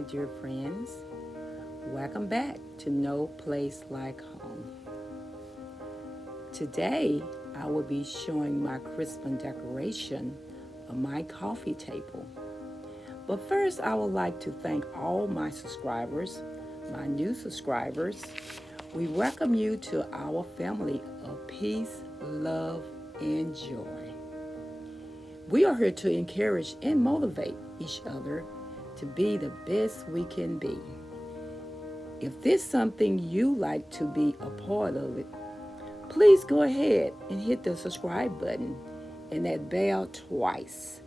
my dear friends. Welcome back to No Place Like Home. Today, I will be showing my Christmas decoration of my coffee table. But first, I would like to thank all my subscribers, my new subscribers. We welcome you to our family of peace, love, and joy. We are here to encourage and motivate each other to be the best we can be. If this is something you like to be a part of it, please go ahead and hit the subscribe button and that bell twice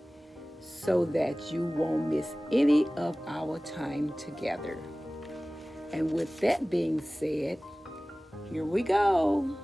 so that you won't miss any of our time together. And with that being said, here we go.